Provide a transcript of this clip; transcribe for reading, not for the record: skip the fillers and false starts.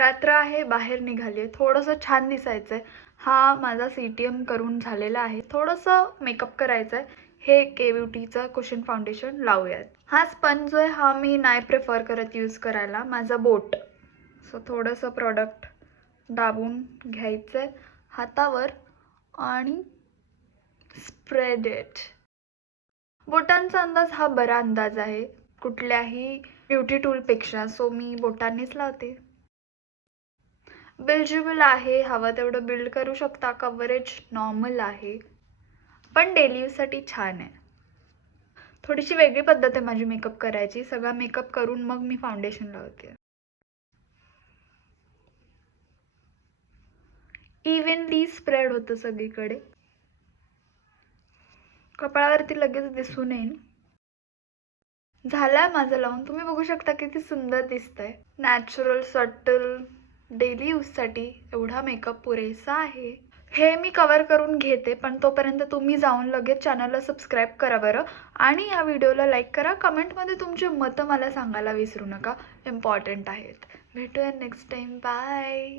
रात्र आहे, बाहेर निघाली आहे, थोडंसं छान दिसायचं आहे. हा माझा CTM करून झालेला आहे. थोडंसं मेकअप करायचं आहे. हे के ब्युटीचं कुशन फाउंडेशन लावूयात. हा स्पंज जो आहे हा मी नाही प्रेफर करत यूज करायला, माझा बोट. सो थोडंसं प्रोडक्ट दाबून घ्यायचं आहे हातावर आणि स्प्रेड इट. बोटांचा अंदाज हा बरा अंदाज आहे कुठल्याही ब्युटी टूलपेक्षा, सो मी बोटांनीच लावते. बिल्जेबल आहे, हवं तेवढं बिल्ड करू शकता. कव्हरेज नॉर्मल आहे, पण डेली यूजसाठी छान आहे. थोडीशी वेगळी पद्धत आहे माझी मेकअप करायची. सगळा मेकअप करून मग मी फाउंडेशन लावते. इव्हनली स्प्रेड होतं सगळीकडे. कपाळावरती लगेच दिसून येईल. झालाय माझं लावून. तुम्ही बघू शकता किती सुंदर दिसतंय. नॅचरल सटल डेली यूजसाठी एवढा मेकअप पुरेसा आहे. हे मी कवर करून घेते, पण तोपर्यंत तुम्ही जाऊन लगेच चॅनलला सबस्क्राईब करा बरं. आणि या व्हिडिओला लाईक करा. कमेंटमध्ये तुमचे मतं मला सांगायला विसरू नका, इम्पॉर्टंट आहेत. भेटूया नेक्स्ट टाईम. बाय.